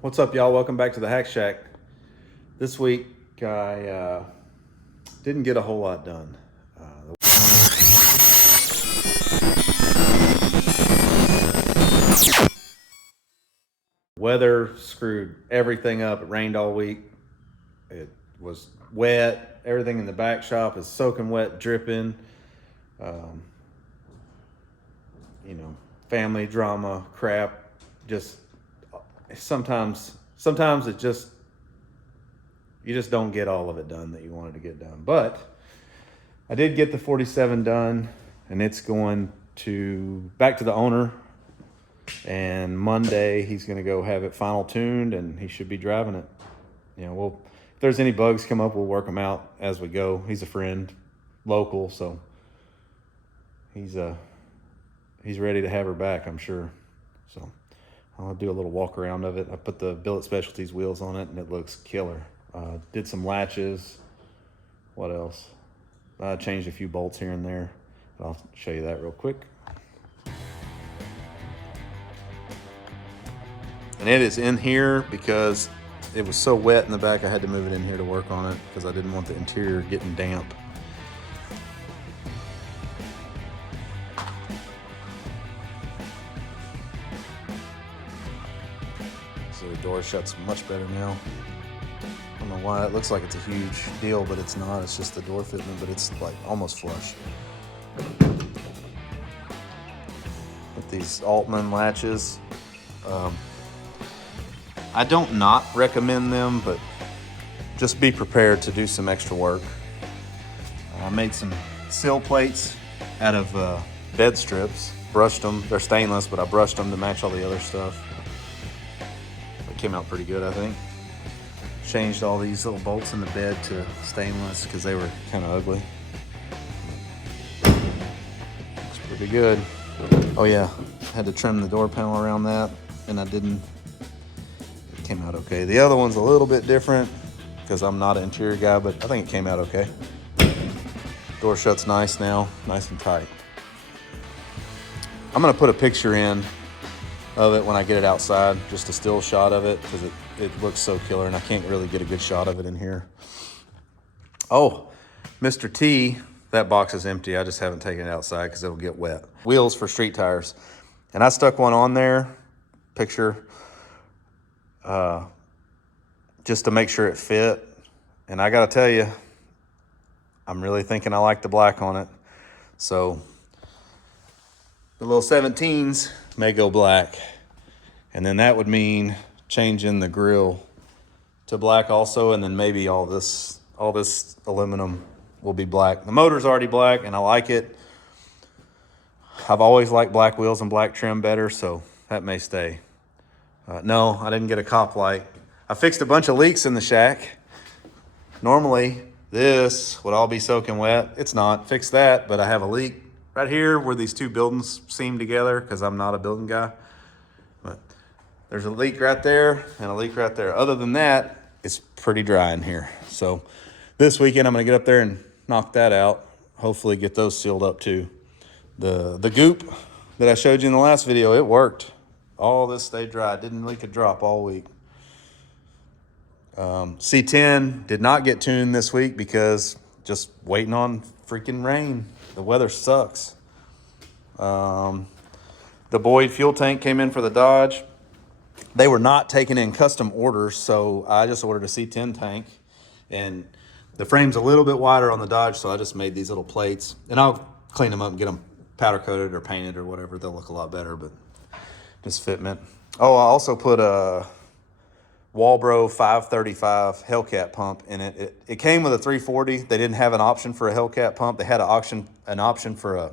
What's up, y'all? Welcome back to the Hack Shack. This week, I didn't get a whole lot done. The weather screwed everything up. It rained all week. It was wet. Everything in the back shop is soaking wet, dripping. Um, family drama, crap. Just sometimes it just you just don't get all of it done that you wanted to get done. But I did get the 47 done, and it's going to back to the owner. And Monday he's going to go have it final tuned, and he should be driving it. If there's any bugs come up, we'll work them out as we go. He's a friend, local, so he's ready to have her back, I'm sure. So I'll do a little walk around of it. I put the Billet Specialties wheels on it, and it looks killer. Did some latches. What else? I changed a few bolts here and there. I'll show you that real quick. And it is in here because it was so wet in the back, I had to move it in here to work on it because I didn't want the interior getting damp. So the door shuts much better now. I don't know why it looks like it's a huge deal, but it's not. It's just the door fitment, but it's like almost flush. With these Altman latches, I don't not recommend them, but just be prepared to do some extra work. I made some sill plates out of bed strips, brushed them. They're stainless, but I brushed them to match all the other stuff. It came out pretty good, I think. Changed all these little bolts in the bed to stainless because they were kind of ugly. Looks pretty good. Oh yeah, I had to trim the door panel around that, and I didn't. It came out okay. The other one's a little bit different because I'm not an interior guy, but I think it came out okay. Door shuts nice now, nice and tight. I'm gonna put a picture in of it when I get it outside, just a still shot of it because it looks so killer, and I can't really get a good shot of it in here. Oh, Mr. T, that box is empty. I just haven't taken it outside because it'll get wet. Wheels for street tires. And I stuck one on there, picture, just to make sure it fit. And I gotta tell you, I'm really thinking I like the black on it. So the little 17s may go black. And then that would mean changing the grill to black also, and then maybe all this aluminum will be black. The motor's already black, and I like it. I've always liked black wheels and black trim better, so that may stay. No, I didn't get a cop light. I fixed a bunch of leaks in the shack. Normally, this would all be soaking wet. It's not. Fixed that, but I have a leak right here where these two buildings seam together because I'm not a building guy. But there's a leak right there and a leak right there. Other than that, it's pretty dry in here. So this weekend, I'm going to get up there and knock that out. Hopefully get those sealed up too. The goop that I showed you in the last video, it worked. All this stayed dry. Didn't leak a drop all week. C10 did not get tuned this week because just waiting on freaking rain. The weather sucks. The Boyd fuel tank came in for the Dodge. They were not taking in custom orders, so I just ordered a C10 tank. And the frame's a little bit wider on the Dodge, so I just made these little plates. And I'll clean them up and get them powder coated or painted or whatever. They'll look a lot better, but just fitment. Oh, I also put a Walbro 535 Hellcat pump in it. It came with a 340. They didn't have an option for a Hellcat pump. They had an option for a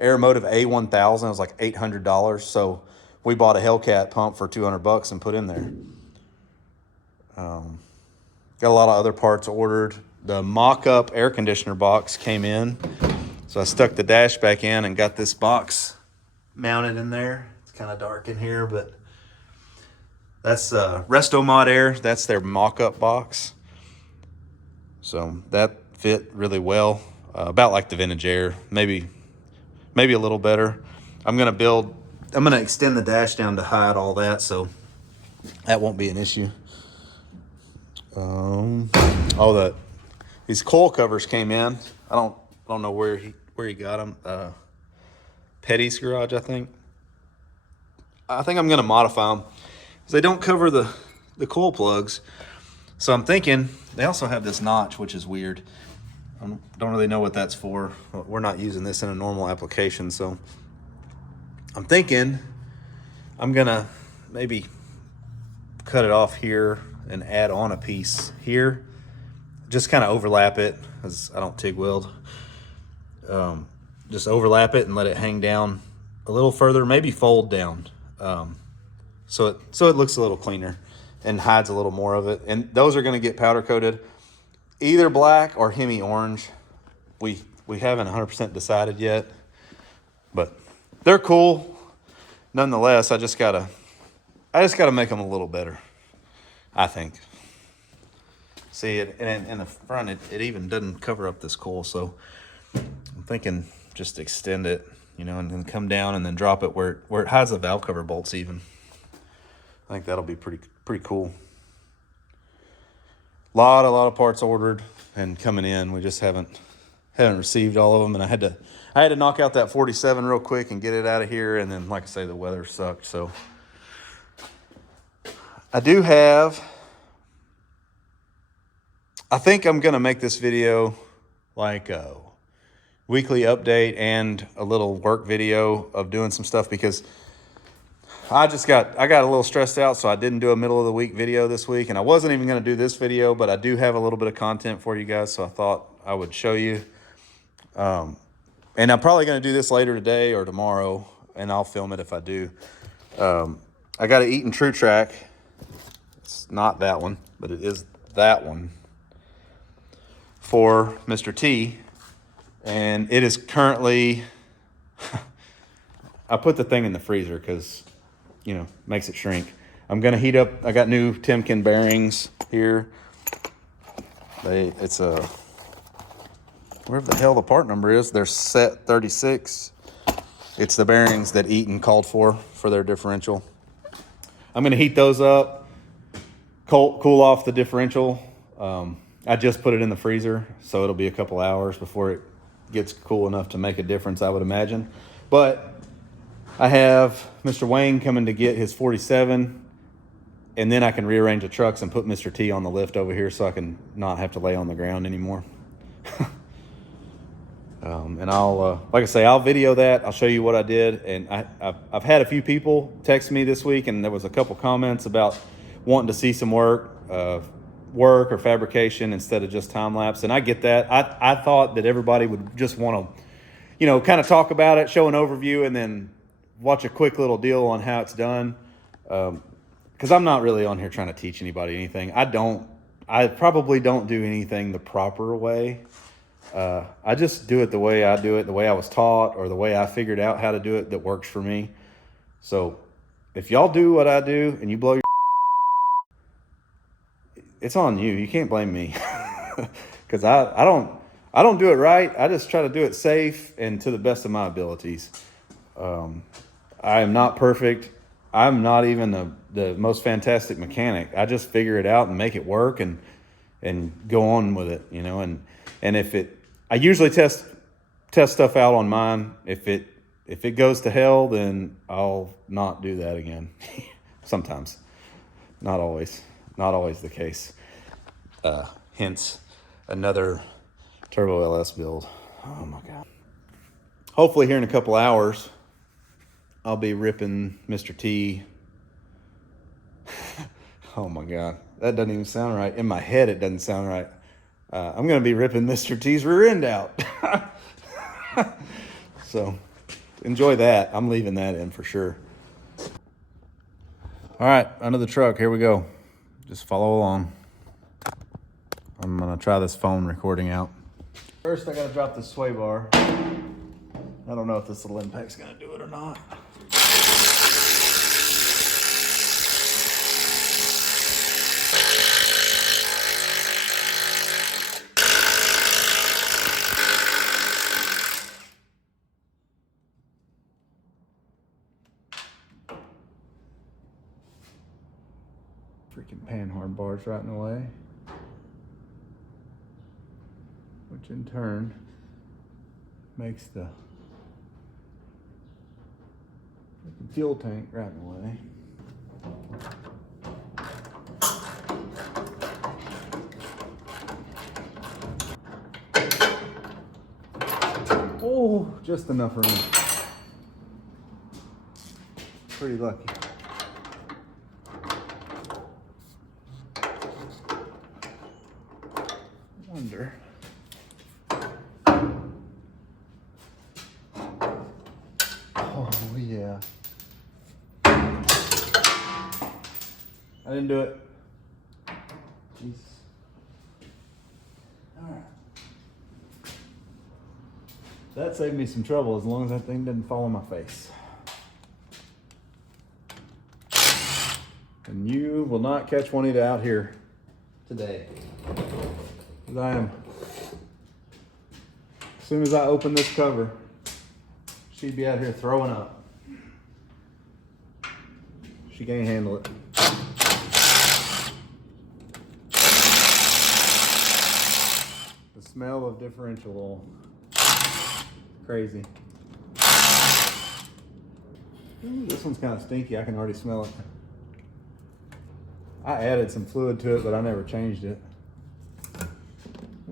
Aeromotive A1000. It was like $800. So we bought a Hellcat pump for $200 and put in there. Got a lot of other parts ordered. The mock-up air conditioner box came in. So I stuck the dash back in and got this box mounted in there. It's kind of dark in here, but that's Resto Mod Air. That's their mock-up box. So that fit really well. About like the vintage Air, maybe a little better. I'm gonna extend the dash down to hide all that, so That won't be an issue. Oh, these coil covers came in. I don't know where he got them. Petty's garage, I think. I think I'm gonna modify them because they don't cover the coil plugs. So I'm thinking they also have this notch, which is weird. I don't really know what that's for. We're not using this in a normal application, so I'm thinking I'm gonna maybe cut it off here and add on a piece here. Just kind of overlap it, because I don't TIG weld. Just overlap it and let it hang down a little further, maybe fold down, so it looks a little cleaner and hides a little more of it. And those are going to get powder coated, either black or Hemi orange. We haven't 100% decided yet, but they're cool nonetheless. I just gotta make them a little better, I think. See, and in the front, it even doesn't cover up this coil, so I'm thinking just extend it, and then come down and then drop it where it hides the valve cover bolts even. I think that'll be pretty cool. A lot of parts ordered and coming in. We just haven't received all of them, and I had to knock out that 47 real quick and get it out of here. And then, like I say, the weather sucked, so I do have. I think I'm gonna make this video like a weekly update and a little work video of doing some stuff, because I got a little stressed out, so I didn't do a middle of the week video this week, and I wasn't even going to do this video, but I do have a little bit of content for you guys, so I thought I would show you. And I'm probably going to do this later today or tomorrow, and I'll film it if I do. I got an Eaton True Trac. It's not that one, but it is that one for Mr. T, and it is currently I put the thing in the freezer because makes it shrink. I'm gonna heat up. I got new Timken bearings here. It's a, wherever the hell the part number is. They're set 36. It's the bearings that Eaton called for their differential. I'm gonna heat those up, cool off the differential. I just put it in the freezer, so it'll be a couple hours before it gets cool enough to make a difference, I would imagine. But I have Mr. Wayne coming to get his 47, and then I can rearrange the trucks and put Mr. T on the lift over here so I can not have to lay on the ground anymore. And I'll, like I say, I'll video that. I'll show you what I did. And I've had a few people text me this week, and there was a couple comments about wanting to see some work or fabrication instead of just time lapse. And I get that. I thought that everybody would just want to, kind of talk about it, show an overview, and then watch a quick little deal on how it's done. Because I'm not really on here trying to teach anybody anything. I probably don't do anything the proper way. I just do it the way I do it, the way I was taught, or the way I figured out how to do it that works for me. So if y'all do what I do and you blow your, it's on you. You can't blame me. Because I don't do it right. I just try to do it safe and to the best of my abilities. I am not perfect. I'm not even the most fantastic mechanic. I just figure it out and make it work and go on with it, and if I usually test stuff out on mine. If it goes to hell, then I'll not do that again. Sometimes, not always the case. Hence another turbo LS build. Oh my God. Hopefully here in a couple hours, I'll be ripping Mr. T. Oh my God, that doesn't even sound right. In my head, it doesn't sound right. I'm going to be ripping Mr. T's rear end out. So enjoy that. I'm leaving that in for sure. All right, under the truck, here we go. Just follow along. I'm going to try this phone recording out. First, I got to drop this sway bar. I don't know if this little impact's going to do it or not. Freaking panhard bars right in the way, which in turn makes the fuel tank right in the way. Oh, just enough room. Pretty lucky. Wonder. Oh yeah. I didn't do it. Jeez. All right. That saved me some trouble as long as that thing didn't fall on my face. And you will not catch Juanita out here today. Because I am, as soon as I open this cover, she'd be out here throwing up. She can't handle it. The smell of differential oil. Crazy. Ooh, this one's kind of stinky. I can already smell it. I added some fluid to it, but I never changed it.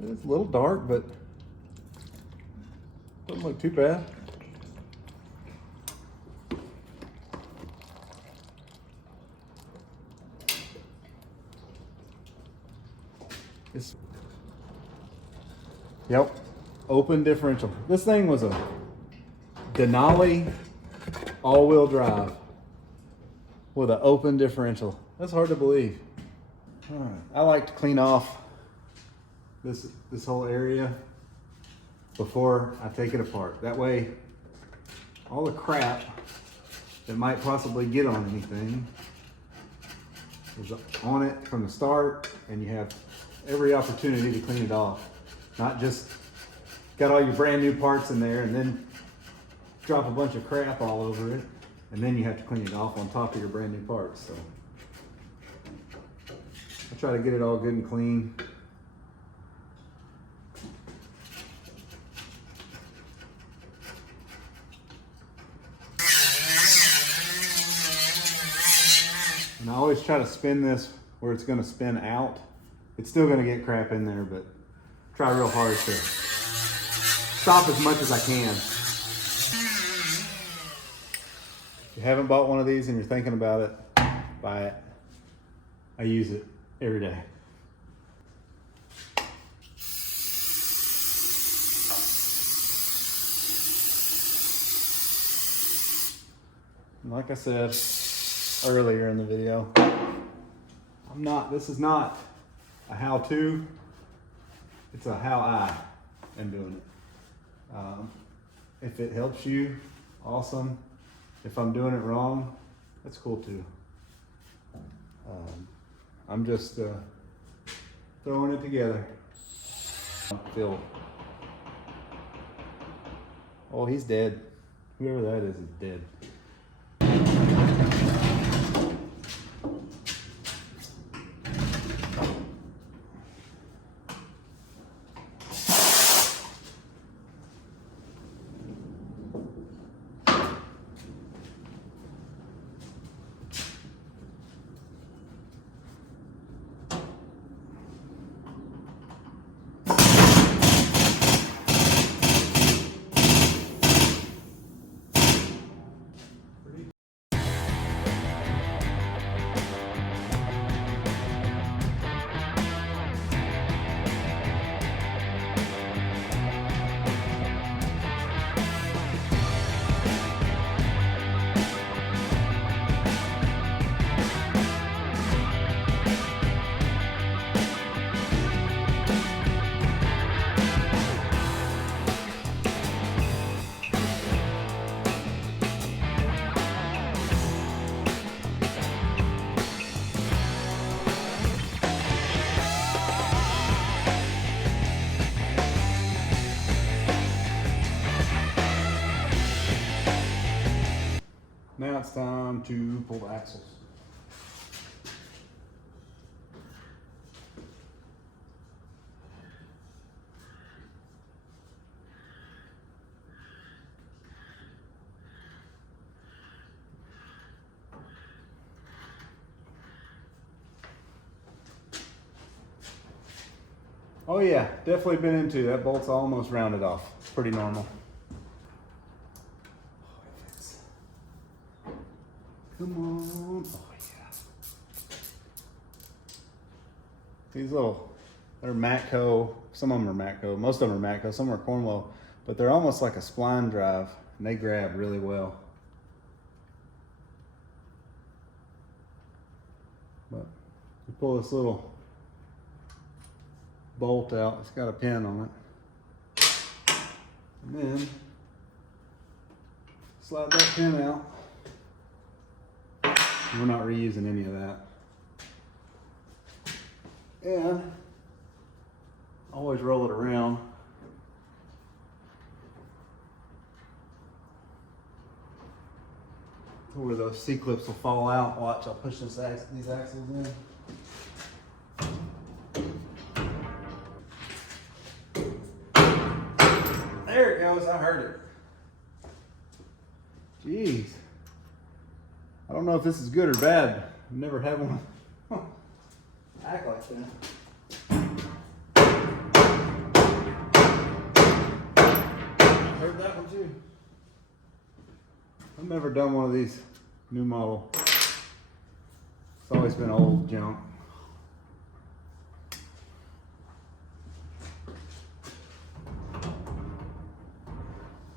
It's a little dark, but doesn't look too bad. Yep, open differential. This thing was a Denali all-wheel drive with an open differential. That's hard to believe. All right. I like to clean off this whole area before I take it apart. That way, all the crap that might possibly get on anything is on it from the start, and you have every opportunity to clean it off. Not just got all your brand new parts in there and then drop a bunch of crap all over it, and then you have to clean it off on top of your brand new parts. So I try to get it all good and clean. And I always try to spin this where it's going to spin out. It's still going to get crap in there, but try real hard to stop as much as I can. If you haven't bought one of these and you're thinking about it, buy it. I use it every day. And like I said earlier in the video, this is not a how-to, it's a how I am doing it. If it helps you, awesome. If I'm doing it wrong, that's cool too. I'm just throwing it together. Phil. Oh, he's dead. Whoever that is dead. Now it's time to pull the axles. Oh yeah, definitely been into that. Bolt's almost rounded off. It's pretty normal. Come on. Oh yeah. These little, they're Matco. Some of them are Matco. Most of them are Matco. Some are Cornwell. But they're almost like a spline drive. And they grab really well. But you pull this little bolt out. It's got a pin on it. And then slide that pin out. We're not reusing any of that. And always roll it around. To where those C-clips will fall out. Watch, I'll push these axles in. There it goes, I heard it. Jeez. I don't know if this is good or bad. I've never had one act like that. I heard that one too. I've never done one of these new model. It's always been old junk.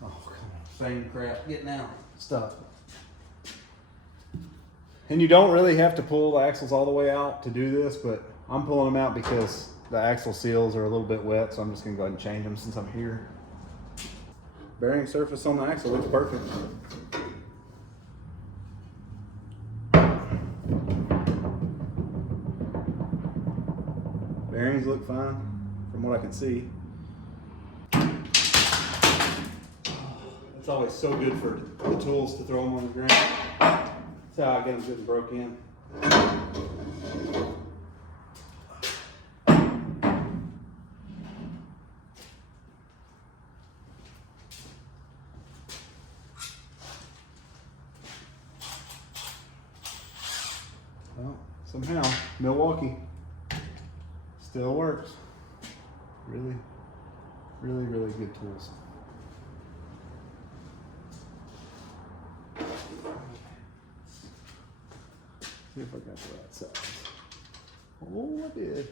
Oh, come on. Same crap. Getting out. Stop. And you don't really have to pull the axles all the way out to do this, but I'm pulling them out because the axle seals are a little bit wet, so I'm just gonna go ahead and change them since I'm here. Bearing surface on the axle looks perfect. Bearings look fine from what I can see. It's always so good for the tools to throw them on the ground. That's how I get them good and broke in. Well, somehow, Milwaukee still works. Really, really, really good tools. See if I got the right size. Oh, I did.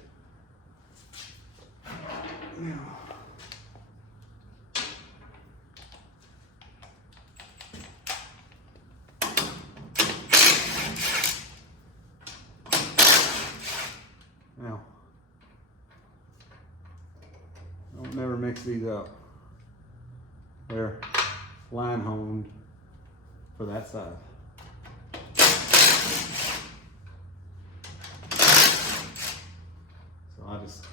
Now, don't never mix these up. They're line honed for that size. I just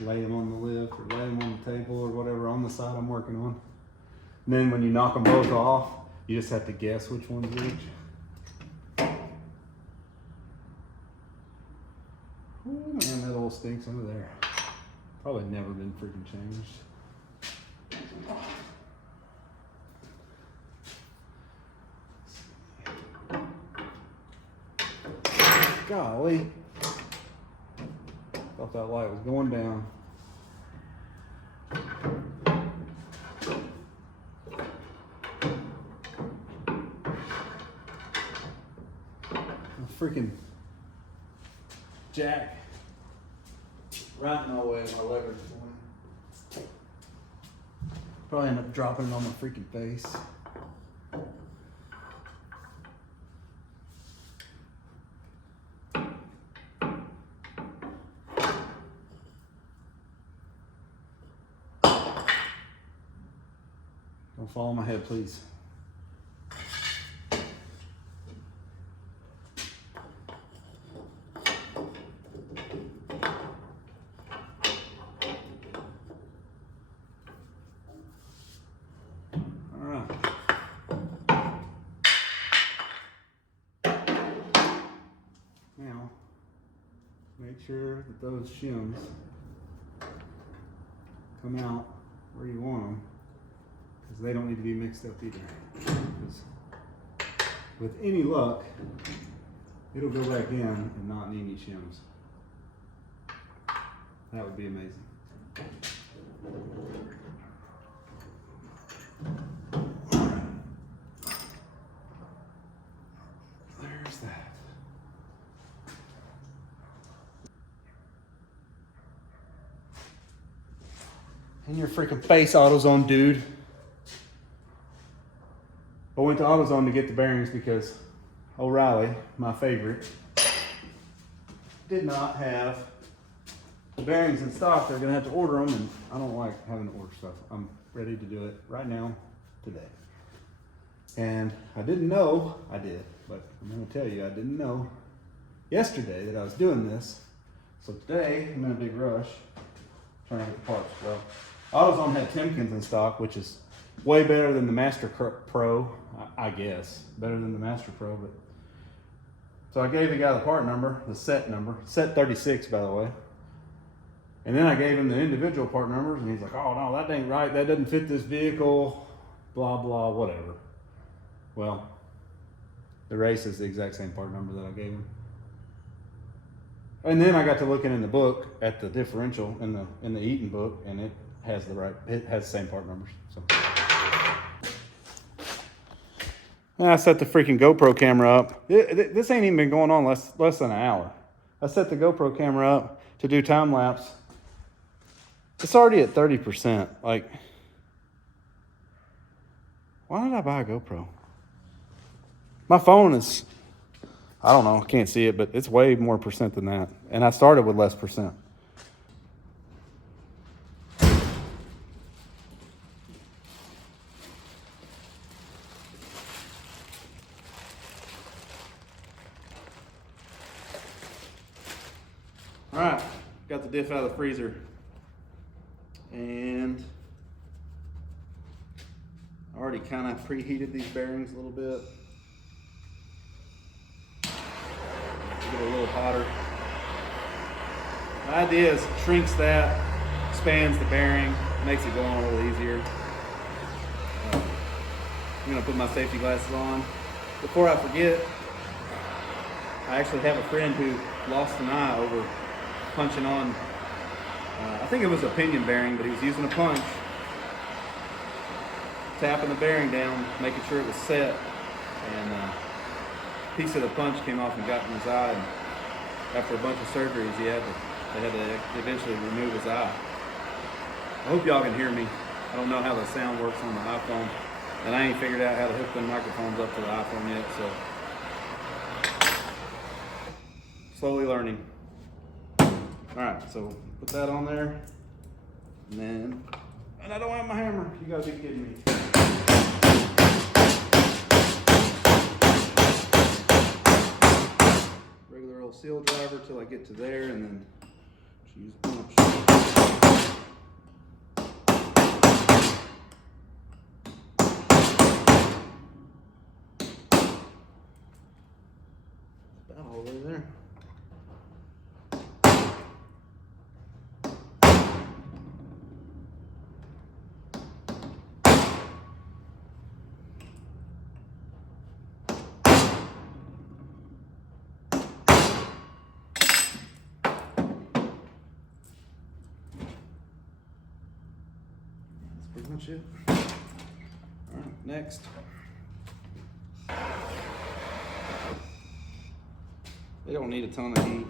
lay them on the lift or lay them on the table or whatever on the side I'm working on. And then when you knock them both off, you just have to guess which one's which. Oh man, that oil stinks under there. Probably never been freaking changed. Golly. Thought that light was going down. A freaking jack right in my way of my leverage point. Probably end up dropping it on my freaking face. Don't fall on my head, please. All right. Now, make sure that those shims come out where you want them, because they don't need to be mixed up either. Because with any luck, it'll go back in and not need any shims. That would be amazing. There's that. In your freaking face, AutoZone dude. I went to AutoZone to get the bearings because O'Reilly, my favorite, did not have the bearings in stock. They're gonna have to order them, and I don't like having to order stuff. I'm ready to do it right now, today. And I didn't know, I did, but I'm gonna tell you, I didn't know yesterday that I was doing this. So today, I'm in a big rush, trying to get the parts. Well, AutoZone had Timkins in stock, which is way better than the Master Pro, I guess. Better than the Master Pro, but. So I gave the guy the part number, the set number, set 36, by the way. And then I gave him the individual part numbers, and he's like, oh no, that ain't right, that doesn't fit this vehicle, blah, blah, whatever. Well, the race is the exact same part number that I gave him. And then I got to looking in the book at the differential in the Eaton book, and it has the same part numbers. So and I set the freaking GoPro camera up. This ain't even been going on less than an hour. I set the GoPro camera up to do time lapse. It's already at 30%. Like, why did I buy a GoPro? My phone is, I don't know, I can't see it, but it's way more percent than that. And I started with less percent. All right, got the diff out of the freezer. And I already kind of preheated these bearings a little bit. Get a little hotter. The idea is shrinks that, expands the bearing, makes it go on a little easier. I'm gonna put my safety glasses on. Before I forget, I actually have a friend who lost an eye over punching on, I think it was a pinion bearing, but he was using a punch, tapping the bearing down, making sure it was set, and a piece of the punch came off and got in his eye, and after a bunch of surgeries they had to eventually remove his eye. I hope y'all can hear me. I don't know how the sound works on the iPhone, and I ain't figured out how to hook the microphones up to the iPhone yet, so slowly learning. All right, so put that on there, and I don't have my hammer. You gotta be kidding me. Regular old seal driver till I get to there, and then just use a punch. About all the way there. Pretty much it. All right, next. They don't need a ton of heat,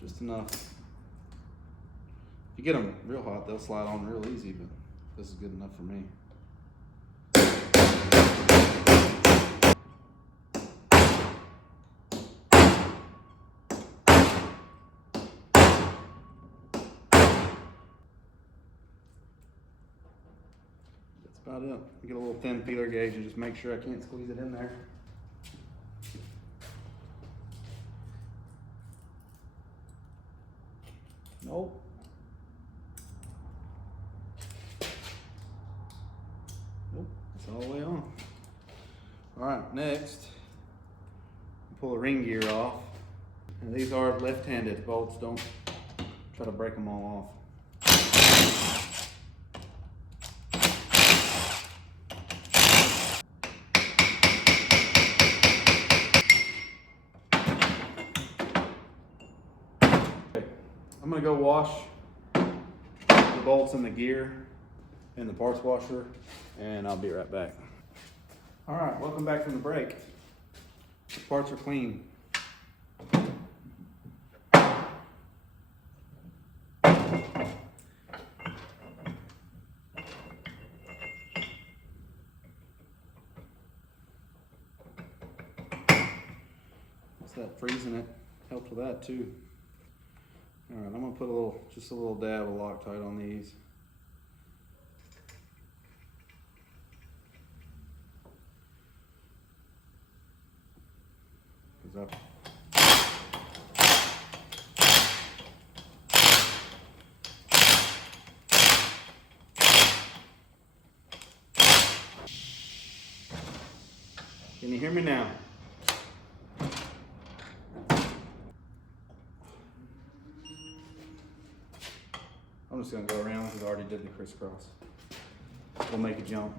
just enough. If you get them real hot, they'll slide on real easy, but this is good enough for me. About it. Get a little thin feeler gauge and just make sure I can't squeeze it in there. Nope. Nope, it's all the way on. All right, next, pull the ring gear off. And these are left-handed bolts, don't try to break them all off. I'm gonna go wash the bolts in the gear in the parts washer, and I'll be right back. All right, welcome back from the break. The parts are clean. That freezing it helped with that too. All right, I'm gonna put just a little dab of Loctite on these. Can you hear me now? I'm just gonna go around because I already did the crisscross. We'll make a jump.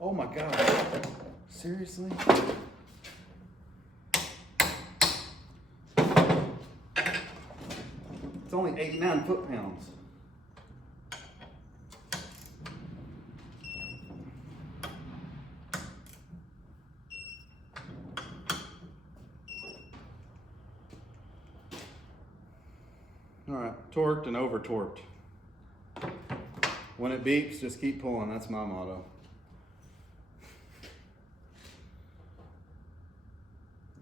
Oh my God, seriously? It's only 89 foot-pounds. All right, torqued and over torqued. When it beeps, just keep pulling. That's my motto.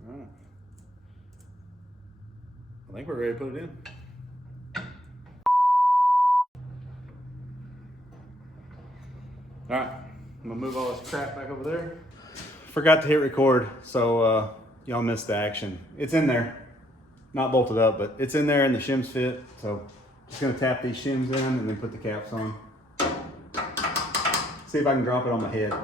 All right. I think we're ready to put it in. All right, I'm gonna move all this crap back over there. Forgot to hit record, so y'all missed the action. It's in there. Not bolted up, but it's in there and the shims fit. So just gonna tap these shims in and then put the caps on. See if I can drop it on my head.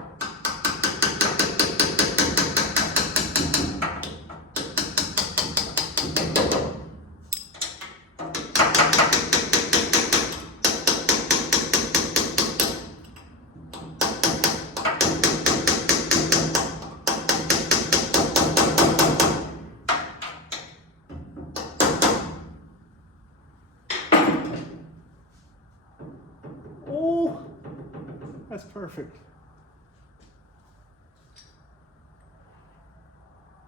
Oh, that's perfect.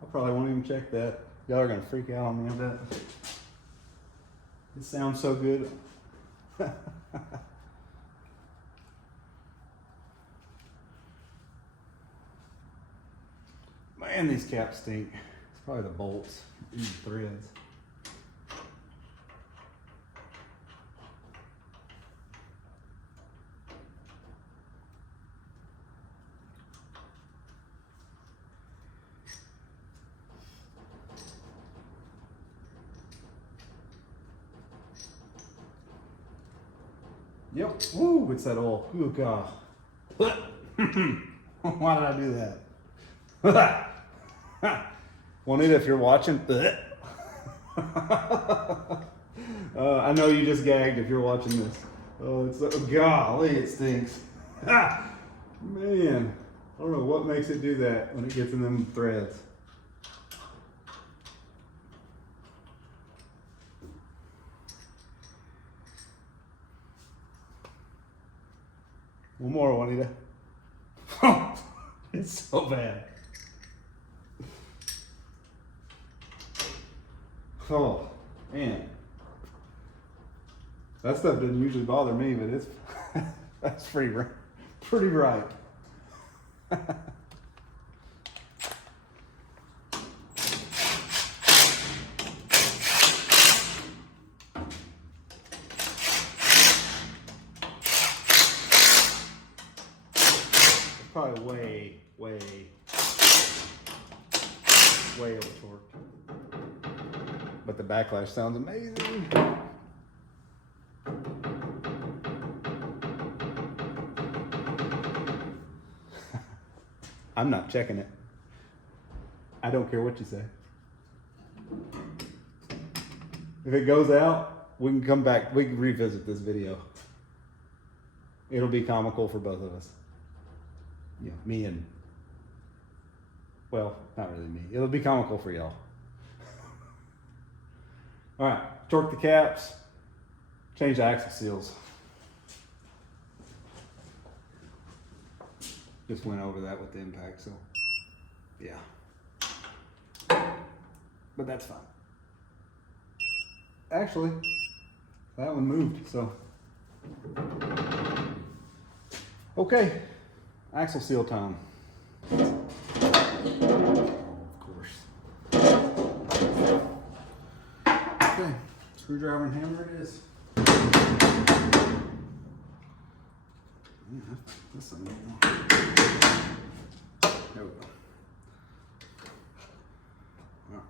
I probably won't even check that. Y'all are gonna freak out on me, I bet. It sounds so good. Man, these caps stink. It's probably the bolts and the threads. Yep. Woo, it's that oil. Ooh, God. Why did I do that? Juanita, if you're watching, I know you just gagged if you're watching this. Oh, it's golly, it stinks. Man, I don't know what makes it do that when it gets in them threads. One more, Juanita. It's so bad. Oh, man. That stuff doesn't usually bother me, but it's that's pretty bright. Probably way over torqued. But the backlash sounds amazing. I'm not checking it. I don't care what you say. If it goes out, we can come back, we can revisit this video. It'll be comical for both of us. Yeah, me and, well, not really me. It'll be comical for y'all. All right, torque the caps, change the axle seals. Just went over that with the impact, so yeah. But that's fine. Actually, that one moved, so. Okay, axle seal time. Of course. Okay, screwdriver and hammer it is. Yeah, this one. There we go. All right.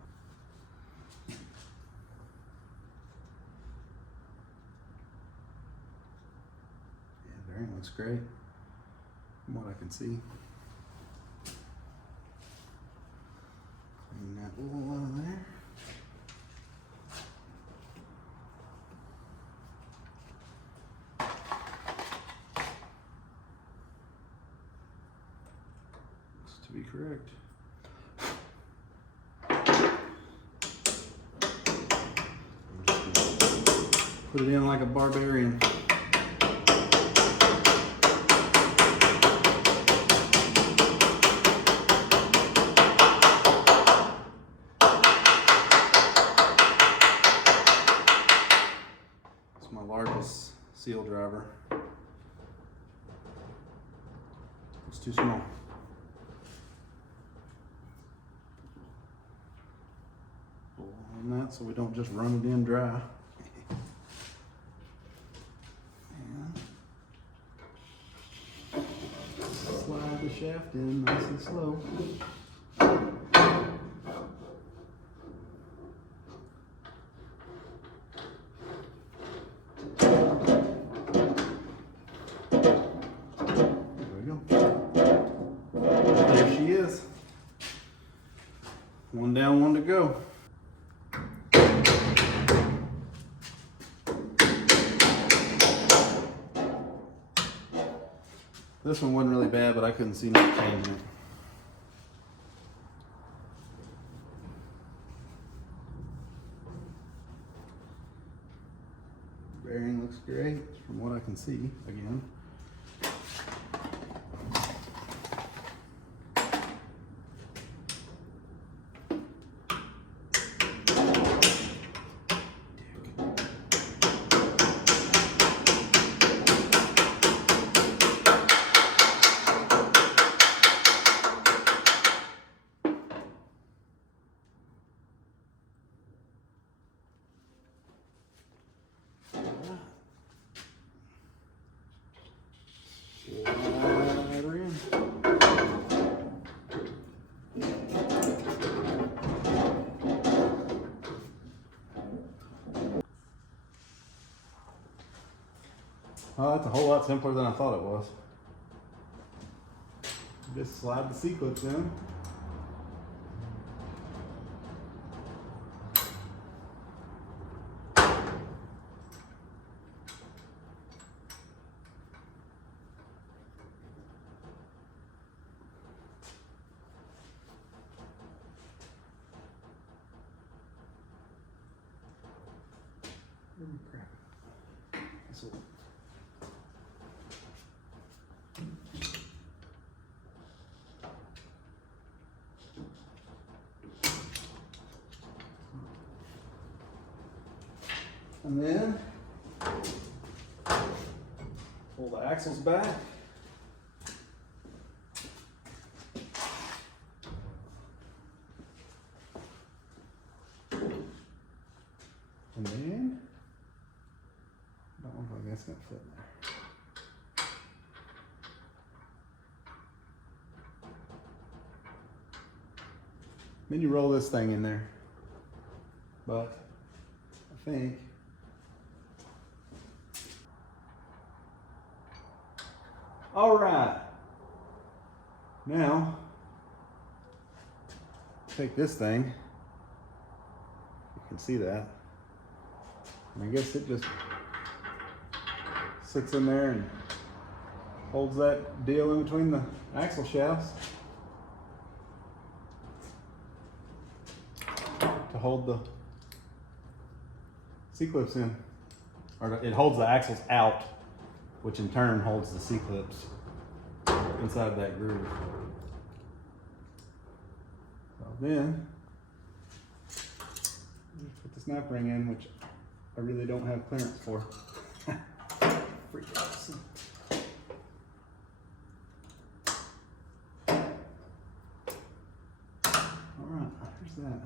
Yeah, bearing looks great from what I can see. Clean that wool out of there. To be correct. I'm just gonna put it in like a barbarian. It's my largest seal driver. It's too small. On that so we don't just run it in dry. And slide the shaft in nice and slow. There we go. There she is. One down, one to go. This one wasn't really bad, but I couldn't see much changing it. Bearing looks great from what I can see again. Oh, that's a whole lot simpler than I thought it was. Just slide the C-clips in. Oh, crap. This'll... And then pull the axles back. And then I don't know if that's gonna fit in there. Then you roll this thing in there. But I think all right. Now take this thing. You can see that. And I guess it just sits in there and holds that deal in between the axle shafts to hold the C-clips in. Or it holds the axles out, which in turn holds the C-clips inside that groove. So then, just put the snap ring in, which I really don't have clearance for. Freak out. Alright, there's that.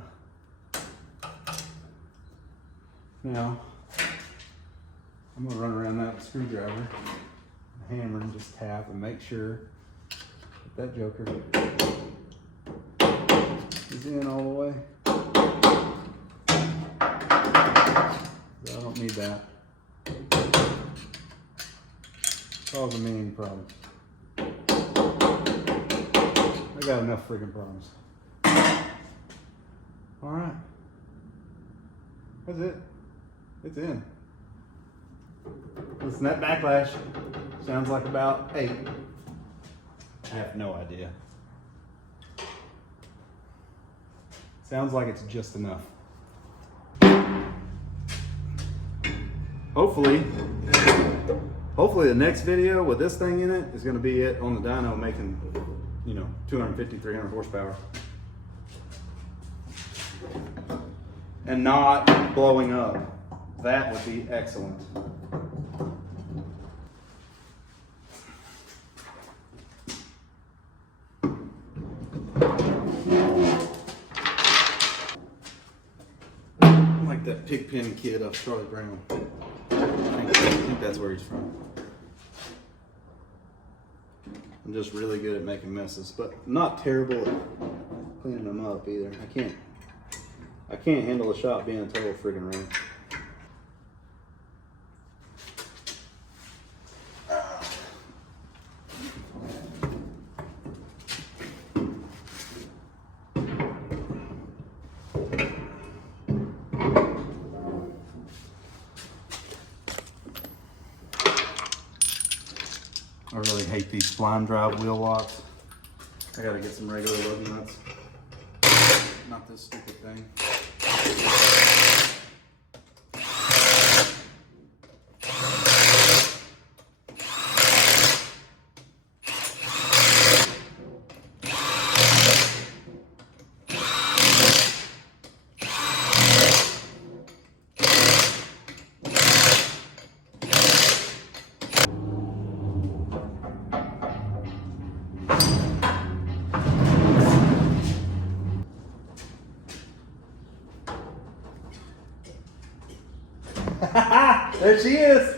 Now, I'm going to run around that with a screwdriver, a hammer, and just tap and make sure that joker is in all the way. I don't need that. Causing me any problems. I got enough friggin' problems. Alright. That's it. It's in. Listen, that backlash sounds like about 8. I have no idea. Sounds like it's just enough. Hopefully the next video with this thing in it is going to be it on the dyno making, 250, 300 horsepower. And not blowing up. That would be excellent. Like that Pigpen kid off Charlie Brown. I think that's where he's from. I'm just really good at making messes, but not terrible at cleaning them up either. I can't handle a shop being a total friggin' wreck. I really hate these spline drive wheel locks. I gotta get some regular lug nuts. Not this stupid thing. There she is.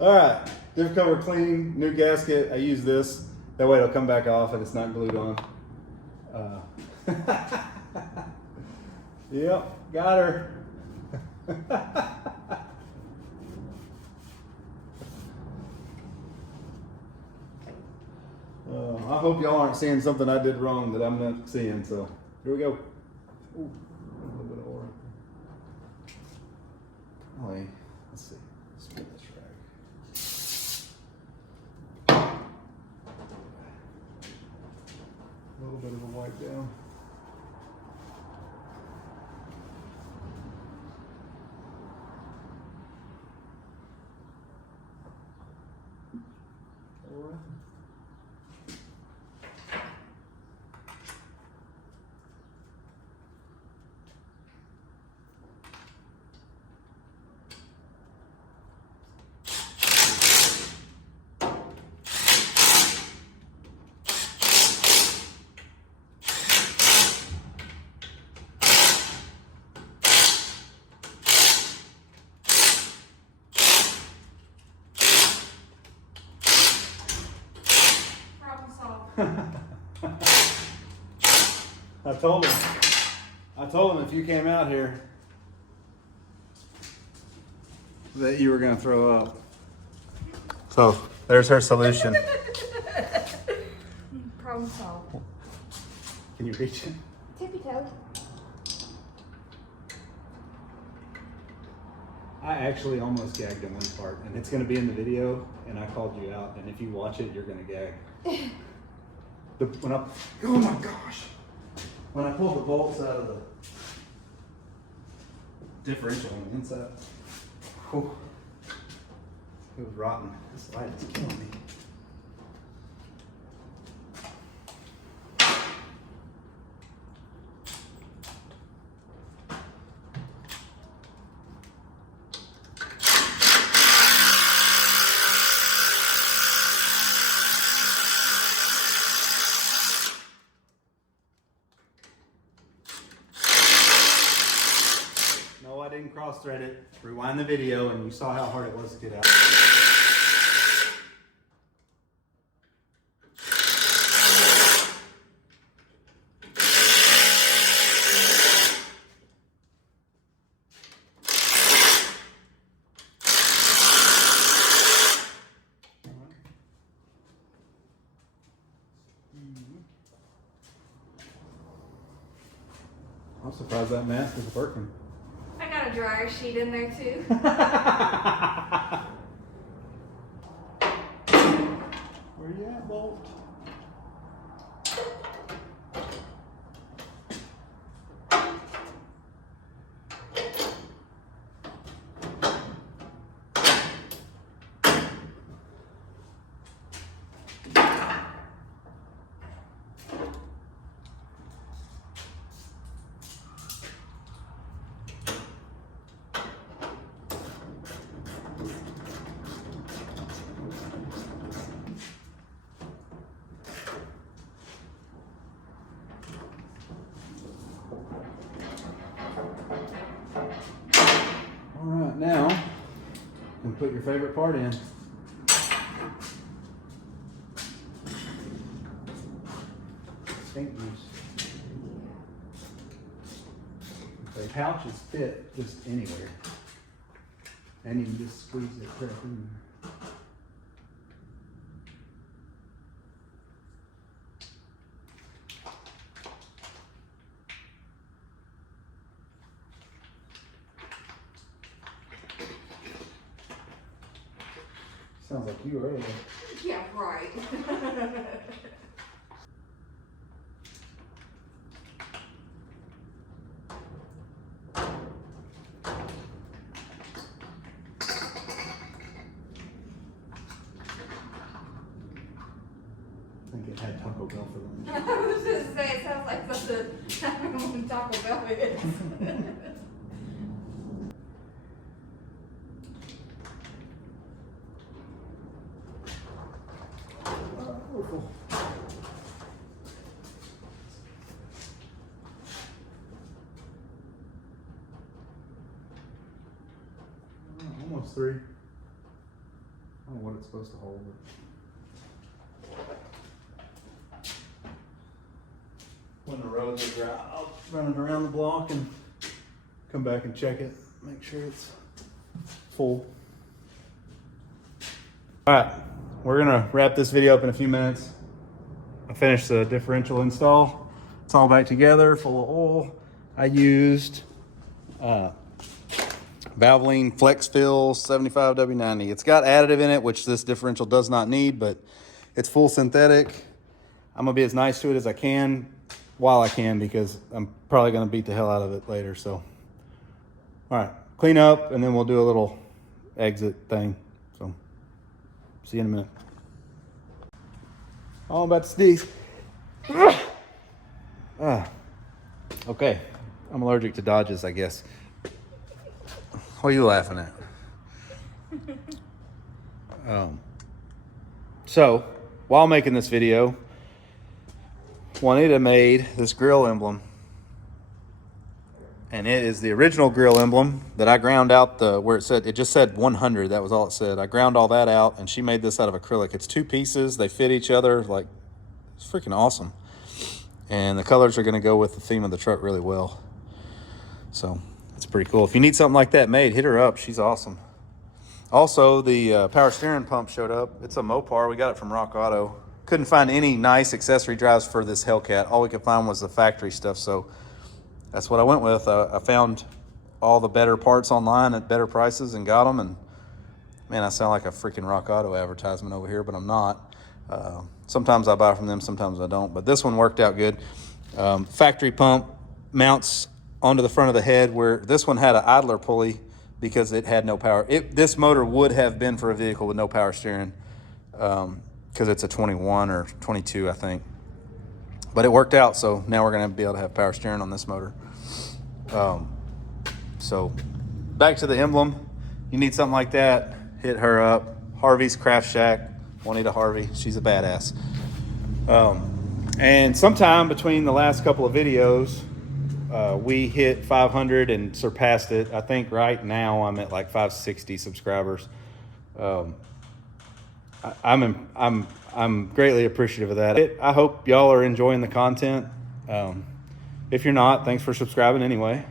All right, diff cover clean, new gasket. I use this. That way it'll come back off and it's not glued on. Yep, got her. I hope y'all aren't seeing something I did wrong that I'm not seeing, so here we go. Ooh, a little bit of oil. Oh, let's see. Spin this rag. A little bit of a wipe down. All right. I told him if you came out here that you were going to throw up. So there's her solution. Problem solved. Can you reach it? Tippy toe. I actually almost gagged in one part, and it's going to be in the video, and I called you out, and if you watch it, you're going to gag. Oh my gosh. When I pulled the bolts out of the differential on the inside, whew, it was rotten. This light is killing me. No, I didn't cross thread it. Rewind the video and you saw how hard it was to get out. I'm surprised that mask is working. I got a dryer sheet in there too. Where you at, Bolt? All right, now you can put your favorite part in. Stink juice. The pouches fit just anywhere, and you can just squeeze it right in there. Sounds like you earlier. Yeah, right. I think it had Taco Bell for lunch. I was just say it sounds like something Taco Bell is. Cool. Almost 3. I don't know what it's supposed to hold. When the roads are dry, I'll run it around the block and come back and check it. Make sure it's full. All right, we're gonna wrap this video up in a few minutes. I finished the differential install. It's all back together, full of oil. I used Valvoline Flex Fill 75W90. It's got additive in it, which this differential does not need, but it's full synthetic. I'm gonna be as nice to it as I can while I can, because I'm probably gonna beat the hell out of it later. So, all right, clean up, and then we'll do a little exit thing. So, see you in a minute. All about the sneeze. Okay, I'm allergic to Dodges, I guess. What are you laughing at? So, while making this video, Juanita made this grill emblem. And it is the original grill emblem that I ground out where it just said 100. That was all it said. I ground all that out, and she made this out of acrylic. It's 2 pieces. They fit each other. Like, it's freaking awesome. And the colors are going to go with the theme of the truck really well. So, it's pretty cool. If you need something like that made, hit her up. She's awesome. Also, the power steering pump showed up. It's a Mopar. We got it from Rock Auto. Couldn't find any nice accessory drives for this Hellcat. All we could find was the factory stuff. So, that's what I went with. I found all the better parts online at better prices and got them. And man, I sound like a freaking Rock Auto advertisement over here, but I'm not. Sometimes I buy from them, sometimes I don't, but this one worked out good. Factory pump mounts onto the front of the head, where this one had an idler pulley because it had no power. This motor would have been for a vehicle with no power steering, because it's a 21 or 22, I think. But it worked out, so now we're going to be able to have power steering on this motor. So back to the emblem. You need something like that, hit her up. Harvey's Craft Shack. Juanita Harvey, she's a badass. And sometime between the last couple of videos, we hit 500 and surpassed it. I think right now I'm at like 560 subscribers. I'm greatly appreciative of that. I hope y'all are enjoying the content. If you're not, thanks for subscribing anyway.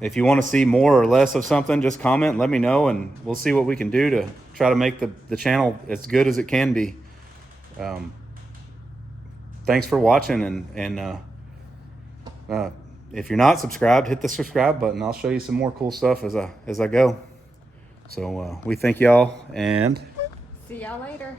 If you want to see more or less of something, just comment and let me know, and we'll see what we can do to try to make the channel as good as it can be. Thanks for watching, and if you're not subscribed, hit the subscribe button. I'll show you some more cool stuff as I go. So we thank y'all, and See y'all later.